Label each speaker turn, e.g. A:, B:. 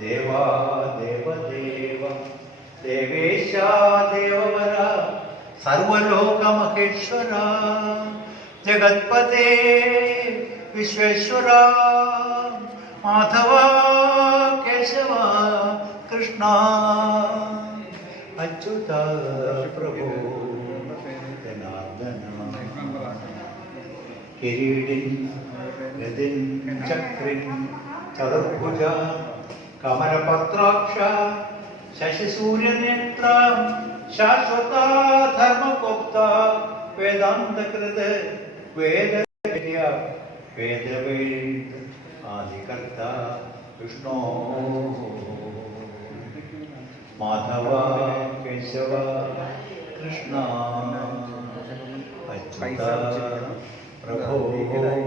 A: देवा, देवदेव, देवेश, देववर, सर्वलोकमहेश्वर, जगत्पते विश्वेश्वर, माधव, केशव, कृष्ण, अच्युत, प्रभो, जनार्दन, किरीटिन् यदिन् चक्रिन्, चतुर्भुज कमलपत्राक्ष शशिसूर्यनेत्र शाश्वता धर्मगुप्ता वेदान्तकृत वेदविद्य वेदवेद आदिकर्ता विष्णो। माधव केशव कृष्ण प्रभो।